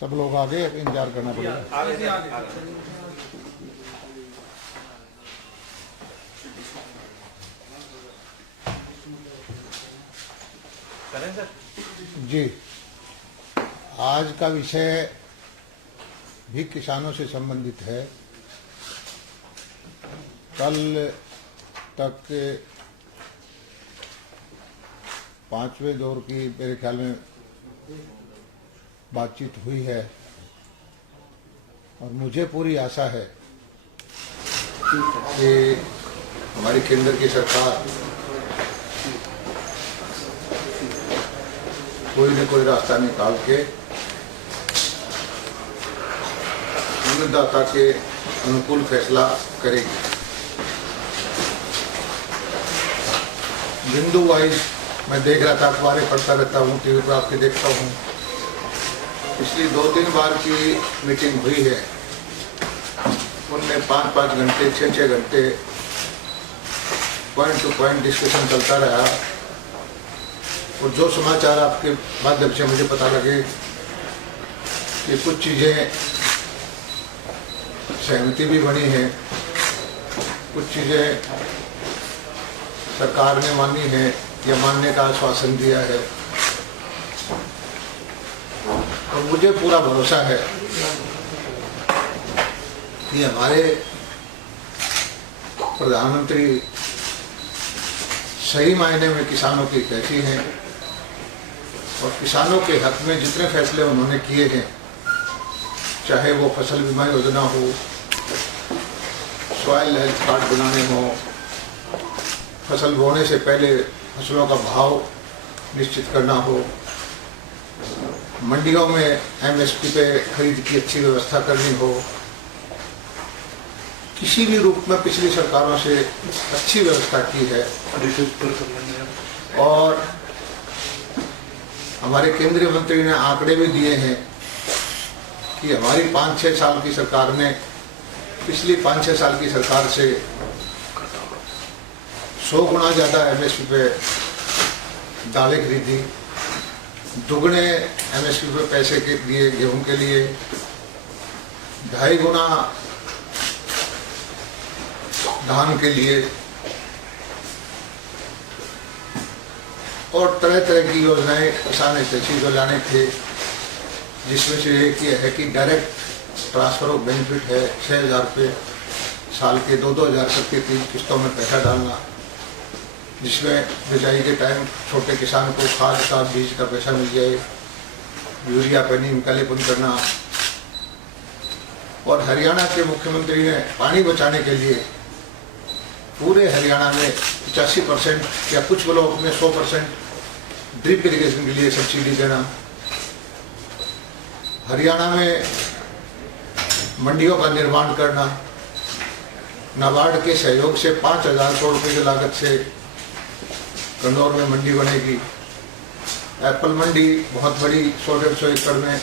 सब लोग आगे इंतजार करना पड़ेगा। जी, आज का विषय भी किसानों से संबंधित है। कल तक 5वें दौर की मेरे ख्याल में बातचीत हुई है और मुझे पूरी आशा है कि हमारी केंद्र की सरकार कोई न कोई रास्ता निकाल के अन्नदाता के अनुकूल फैसला करेगी। बिंदु वाइज मैं देख रहा था, अखबारें पढ़ता रहता हूँ, टीवी पर आपके देखता हूँ। पिछली 2-3 बार की मीटिंग हुई है, उनमें 5-5 घंटे 6-6 घंटे पॉइंट टू पॉइंट डिस्कशन चलता रहा। और जो समाचार आपके माध्यम से मुझे पता लगे कि कुछ चीज़ें सहमति भी बनी है, कुछ चीज़ें सरकार ने मानी है या मानने का आश्वासन दिया है, और मुझे पूरा भरोसा है कि हमारे प्रधानमंत्री सही मायने में किसानों की हितैषी हैं और किसानों के हक में जितने फैसले उन्होंने किए हैं, चाहे वो फसल बीमा योजना हो, सॉइल हेल्थ कार्ड बनाने हो, फसल बोने से पहले फसलों का भाव निश्चित करना हो, मंडियों में एमएसपी पे खरीद की अच्छी व्यवस्था करनी हो, किसी भी रूप में पिछली सरकारों से अच्छी व्यवस्था की है। और हमारे केंद्रीय मंत्री ने आंकड़े भी दिए हैं कि हमारी 5-6 साल की सरकार ने पिछली 5-6 साल की सरकार से 100 गुना ज़्यादा एमएसपी पे दालें खरीदी, दुगने एमएसपी पे पैसे के दिए गेहूं के लिए, 2.5 गुना धान के लिए, और तरह तरह की योजनाएं किसान हितैषी को लाने थे, जिसमें से एक ये है कि डायरेक्ट ट्रांसफर ऑफ बेनिफिट है, 6,000 रुपये साल के 2-2 हज़ार तक की 3 किस्तों में पैसा डालना, जिसमें बिजाई के टाइम छोटे किसान को खाद का बीज का पैसा मिल जाए, यूरिया पैनी का लेपन करना। और हरियाणा के मुख्यमंत्री ने पानी बचाने के लिए पूरे हरियाणा में 85% या कुछ ब्लॉक में 100% ड्रिप इरिगेशन के लिए सब्सिडी देना। हरियाणा में मंडियों का निर्माण करना, नाबार्ड के सहयोग से 5,000 करोड़ रुपये की लागत से कन्नौर में मंडी बनेगी। एप्पल मंडी बहुत बड़ी 100-150 एकड़ में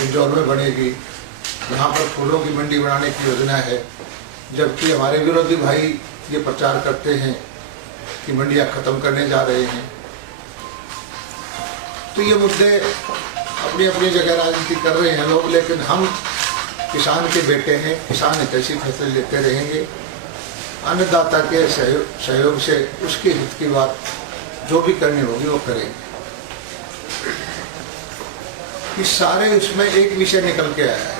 इंदौर में बनेगी। यहाँ पर फूलों की मंडी बनाने की योजना है, जबकि हमारे विरोधी भाई ये प्रचार करते हैं कि मंडियाँ खत्म करने जा रहे हैं। तो ये मुद्दे अपनी अपनी जगह राजनीति कर रहे हैं लोग, लेकिन हम किसान के बेटे हैं, किसान हितैषी फैसले लेते रहेंगे। अन्नदाता के सहयोग से उसके हित की बात जो भी करनी होगी वो करेंगे। इस सारे उसमें एक विषय निकल के आया है,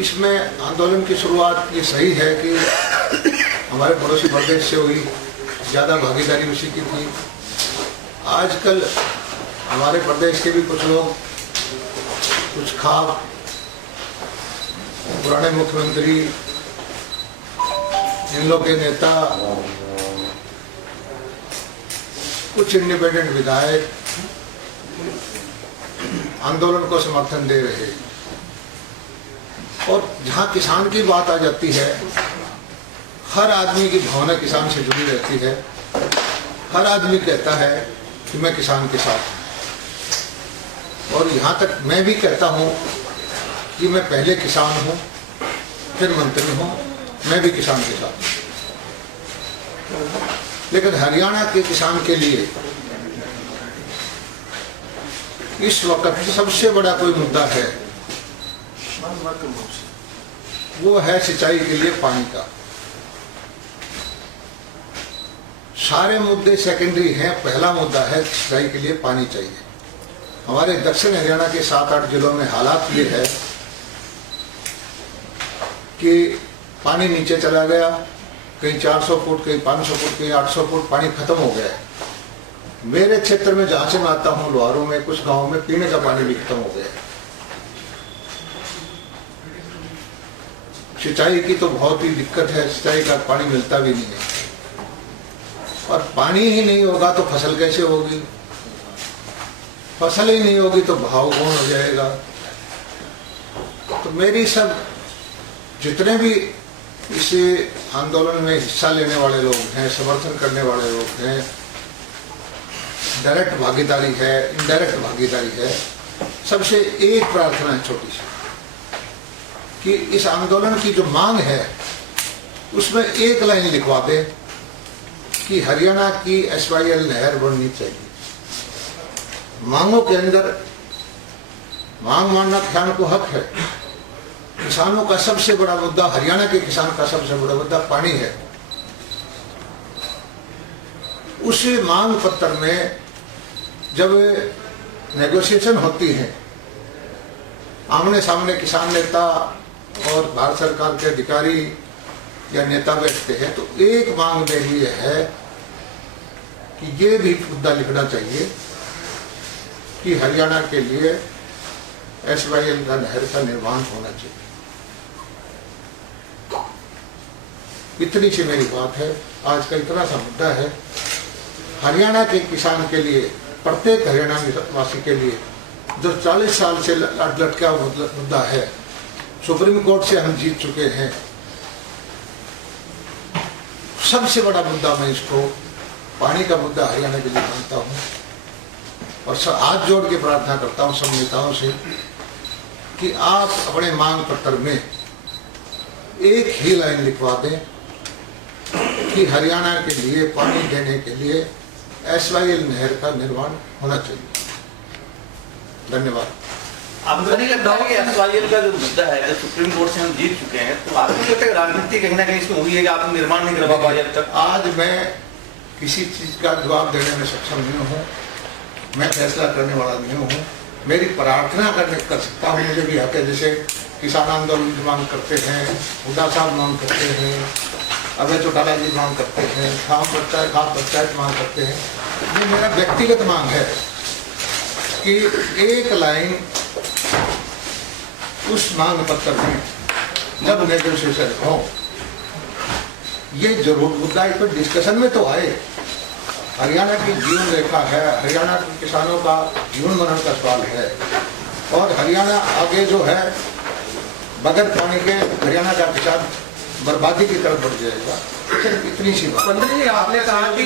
इसमें आंदोलन की शुरुआत ये सही है कि हमारे पड़ोसी प्रदेश से हुई, ज़्यादा भागीदारी उसी की थी। आजकल हमारे प्रदेश के भी कुछ लोग, कुछ खाब पुराने मुख्यमंत्री, इन लोग के नेता, कुछ इंडिपेंडेंट विधायक आंदोलन को समर्थन दे रहे हैं। और जहां किसान की बात आ जाती है, हर आदमी की भावना किसान से जुड़ी रहती है। हर आदमी कहता है कि मैं किसान के साथ हूं। और यहाँ तक मैं भी कहता हूँ कि मैं पहले किसान हूँ, फिर मंत्री हूँ, मैं भी किसान के साथ हूँ। लेकिन हरियाणा के किसान के लिए इस वक्त सबसे बड़ा कोई मुद्दा है, वो है सिंचाई के लिए पानी का। सारे मुद्दे सेकेंडरी हैं, पहला मुद्दा है सिंचाई के लिए पानी चाहिए। हमारे दक्षिण हरियाणा के 7-8 जिलों में हालात ये है कि पानी नीचे चला गया, कहीं 400 फुट, कहीं 500 फुट, कहीं 800 फुट पानी खत्म हो गया है। मेरे क्षेत्र में जहां से मैं आता हूं, लोहारों में कुछ गांवों में पीने का पानी भी खत्म हो गया है। सिंचाई की तो बहुत ही दिक्कत है, सिंचाई का पानी मिलता भी नहीं है, और पानी ही नहीं होगा तो फसल कैसे होगी, फसल ही नहीं होगी तो भाव कौन हो जाएगा। तो मेरी सब जितने भी इस आंदोलन में हिस्सा लेने वाले लोग हैं, समर्थन करने वाले लोग हैं, डायरेक्ट भागीदारी है, इनडायरेक्ट भागीदारी है, सबसे एक प्रार्थना है छोटी सी, कि इस आंदोलन की जो मांग है उसमें एक लाइन लिखवा दे कि हरियाणा की SYL नहर बननी चाहिए। मांगों के अंदर मांग मानना किसान को हक है। किसानों का सबसे बड़ा मुद्दा, हरियाणा के किसान का सबसे बड़ा मुद्दा पानी है। उस मांग पत्र में जब नेगोशिएशन होती है, आमने सामने किसान नेता और भारत सरकार के अधिकारी या नेता बैठते हैं, तो एक मांग में ये है कि ये भी मुद्दा लिखना चाहिए कि हरियाणा के लिए SYL का नहर का निर्माण होना चाहिए। इतनी सी मेरी बात है। आज का इतना सा मुद्दा है हरियाणा के किसान के लिए, प्रत्येक हरियाणा वासी के लिए, जो 40 साल से लटका मुद्दा है। सुप्रीम कोर्ट से हम जीत चुके हैं। सबसे बड़ा मुद्दा मैं इसको पानी का मुद्दा हरियाणा के लिए मानता हूँ, और हाथ जोड़ के प्रार्थना करता हूँ सब नेताओं से कि आप अपने मांग पत्र में एक ही लाइन लिखवा दें कि हरियाणा के लिए पानी देने के लिए SYL नहर का निर्माण होना चाहिए। धन्यवाद। आपको नहीं लगता है कि SYL का जो मुद्दा है, जब सुप्रीम कोर्ट से हम जीत चुके हैं, तो आपको लगता है राजनीति कहीं ना कहीं इसमें हुई है कि आप निर्माण नहीं करवा पाए अब तक? आज मैं किसी चीज का जवाब देने में सक्षम नहीं हूँ, मैं फैसला करने वाला नहीं हूँ। मेरी प्रार्थना कर सकता हूँ, मुझे भी हक है। जैसे किसान आंदोलन की मांग करते हैं, हुड्डा साहब मांग करते हैं, अभय चौटाला जी मांग करते हैं, खाप पंचायत मांग करते हैं। ये मेरा व्यक्तिगत मांग है कि एक लाइन उस मांग पत्र में जब नेगोशिएशन हो, ये जरूर मुद्दा इस पर डिस्कशन में तो आए। हरियाणा की जीवन रेखा है, हरियाणा के किसानों का जीवन मरण का सवाल है, और हरियाणा आगे जो है बगैर पानी के हरियाणा का किसान बर्बादी की तरफ बढ़ जाएगा। इतनी सी बात। मंत्री जी, आपने कहा कि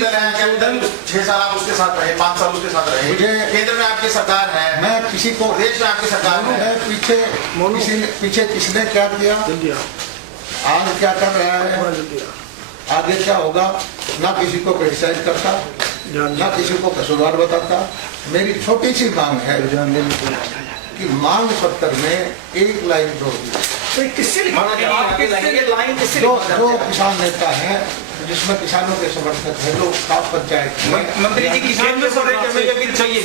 6 साल आप उसके साथ रहे, 5 साल उसके साथ रहे, मुझे केंद्र में आपकी सरकार है, मैं किसी को देश में आपकी सरकार है, पीछे किसने क्या किया, आज क्या कर रहा है, आगे क्या होगा, ना किसी को क्रिटिसाइज करता, ना किसी को कसूरवार बताता। मेरी छोटी सी मांग है कि मांग पत्र में एक लाइन जोड़ दी। तो किससे लाइन किससे जो किसान नेता है, जिसमें किसानों के समर्थक है, जो खाप पंचायत मंत्री जी की केंद्र सरकार में चाहिए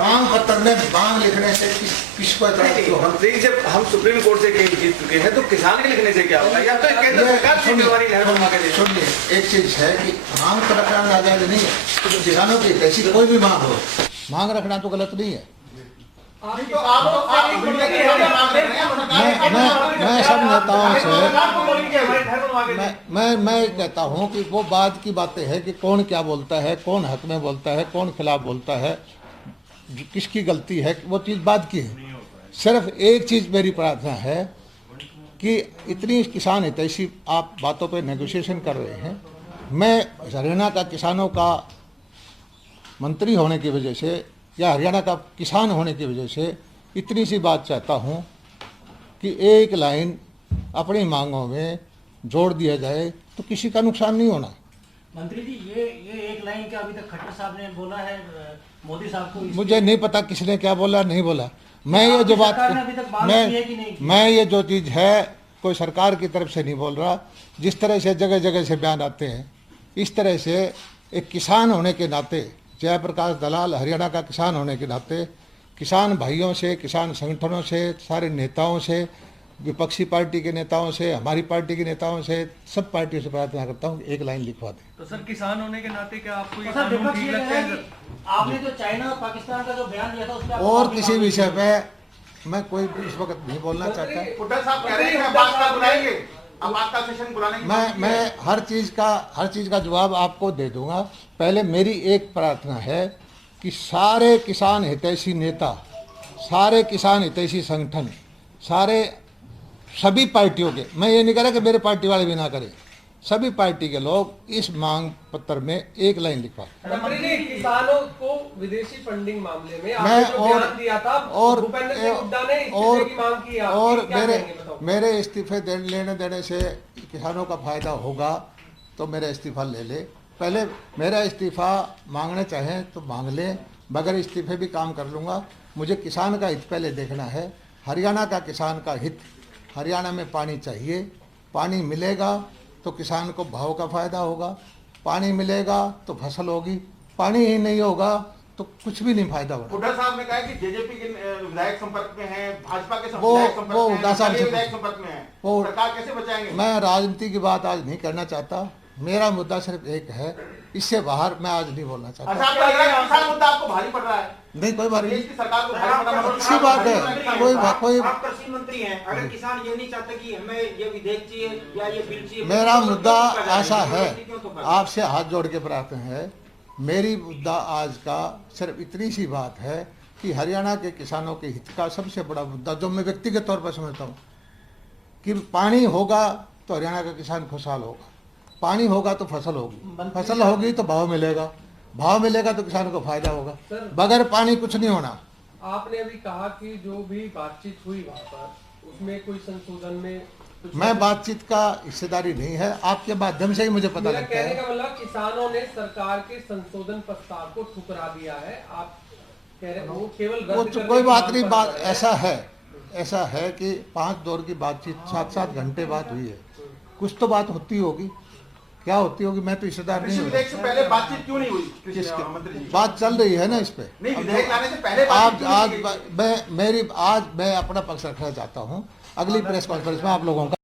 मांग पत्र में मांग लिखने से किसको मंत्री, जब हम सुप्रीम कोर्ट से केस जीत चुके हैं तो किसान के लिखने से क्या होगा? या तो केंद्र सरकार जिम्मेवारी है। सुनिए, एक चीज है कि मांग तो रखना नाजायज नहीं है, तो किसानों की ऐसी कोई भी मांग हो, मांग रखना तो गलत नहीं है। मैं सब नेताओं से मैं कहता हूं कि वो बात की बातें हैं कि कौन क्या बोलता है, कौन हक में बोलता है, कौन खिलाफ बोलता है, किसकी गलती है, वो चीज़ बात की है। सिर्फ एक चीज़ मेरी प्रार्थना है कि इतनी किसान हितैषी आप बातों पे नेगोशिएशन कर रहे हैं। मैं हरियाणा का किसानों का मंत्री होने की वजह से या हरियाणा का किसान होने की वजह से इतनी सी बात चाहता हूँ कि एक लाइन अपनी मांगों में जोड़ दिया जाए तो किसी का नुकसान नहीं होना। मंत्री जी ये एक लाइन क्या अभी तक खट्टर साहब ने बोला है मोदी साहब को? मुझे नहीं पता किसने क्या बोला नहीं बोला। मैं ये जो बात सरकार ने अभी तक मांग की है कि नहीं की? मैं ये जो चीज़ है कोई सरकार की तरफ से नहीं बोल रहा। जिस तरह से जगह जगह से बयान आते हैं इस तरह से एक किसान होने के नाते, जयप्रकाश दलाल हरियाणा का किसान होने के नाते किसान भाइयों से, किसान संगठनों से, सारे नेताओं से, विपक्षी पार्टी के नेताओं से, हमारी पार्टी के नेताओं से, सब पार्टियों से प्रार्थना करता हूँ एक लाइन लिखवा दें। तो सर किसान होने के नाते क्या आपको ये तो सर कानून विपक्ष ठीक ये लगता कह रहा है है कि आपने जो चाइना और पाकिस्तान का जो बयान दिया था उस पर आप और काफी किसी काम विषय किए। पे मैं कोई भी इस वक्त नहीं बोलना चाहता। हुड्डा साहब कह रहे हैं कि आपातकाल बुलाएंगे, आपातकाल सेशन बुलाने की बात की है। मैं हर चीज़ का जवाब आपको दे दूंगा। पहले मेरी एक प्रार्थना है कि सारे किसान हितैषी नेता, सारे किसान हितैषी संगठन, सभी पार्टियों के, मैं ये नहीं कह रहा कि मेरे पार्टी वाले भी ना करें, सभी पार्टी के लोग इस मांग पत्र में एक लाइन लिखवा। मंत्री जी किसानों को विदेशी फंडिंग मामले में मैं आपने जो बयान दिया था और भूपेंद्र सिंह हुड्डा ने और इस्तीफे की मांग की है आपकी, और क्या कहेंगे बताओ? मेरे इस्तीफे लेने देने से किसानों का फायदा होगा तो मेरा इस्तीफा ले ले। पहले मेरा इस्तीफा मांगना चाहें तो मांग लें, बगैर इस्तीफे भी काम कर लूँगा। मुझे किसान का हित पहले देखना है, हरियाणा का किसान का हित। हरियाणा में पानी चाहिए, पानी मिलेगा तो किसान को भाव का फायदा होगा, पानी मिलेगा तो फसल होगी, पानी ही नहीं होगा तो कुछ भी नहीं फायदा होगा। हुड्डा साहब ने कहा कि जेजेपी के विधायक संपर्क में हैं, भाजपा के वो विधायक संपर्क में हुड्डा हैं, साहब स्थानीय से विधायक संपर्क में हैं। वो- सरकार कैसे बचाएंगे? मैं राजनीति की बात आज नहीं करना चाहता। मेरा मुद्दा सिर्फ एक है, इससे बाहर मैं आज नहीं बोलना अच्छा, चाहता। आपको लग रहा है किसान मुद्दा आपको भारी पड़ रहा है? नहीं कोई बात देश नहीं, की सरकार को भारी पड़ रहा है? अच्छी बात है। कोई आप कृषि मंत्री हैं, अगर किसान ये नहीं चाहते कि हमें ये विधेयक चाहिए या ये बिल चाहिए, मेरा तो मुद्दा क्यों चुका जा रहा ऐसा है, क्यों चुका? आपसे हाथ जोड़ के प्रार्थना है, मेरी मुद्दा आज का सिर्फ इतनी सी बात है कि हरियाणा के किसानों के हित का सबसे बड़ा मुद्दा जो मैं व्यक्तिगत तौर पर समझता हूँ कि पानी होगा तो हरियाणा का किसान खुशहाल होगा, पानी होगा तो फसल होगी, फसल होगी तो भाव मिलेगा, भाव मिलेगा तो किसान को फायदा होगा, बगैर पानी कुछ नहीं होना। आपने अभी कहा कि जो भी बातचीत हुई वहाँ पर उसमें कोई संशोधन में कुछ मैं बातचीत का हिस्सेदारी नहीं है, आपके माध्यम से ही मुझे पता मेरा लगता कहने है। का मतलब किसानों ने सरकार के संशोधन प्रस्ताव को ठुकरा दिया है, आप कह रहे वो केवल वो रद्द करने कोई की बात मांग नहीं, पर बात कर रहे हैं। ऐसा है कि 5 दौर की बातचीत 7-7 घंटे बात हुई है, कुछ तो बात होती होगी, क्या होती होगी मैं तो हिस्सेदार कृषि नहीं विधेयक से हूँ। पहले बातचीत क्यों नहीं हुई कृषि किसके? मंत्री जी? बात चल रही है ना इस पे। नहीं, विधेयक लाने से पहले बातचीत आज क्यों नहीं की गई? आज मैं अपना पक्ष रखना चाहता हूँ, अगली प्रेस कॉन्फ्रेंस में आप लोगों का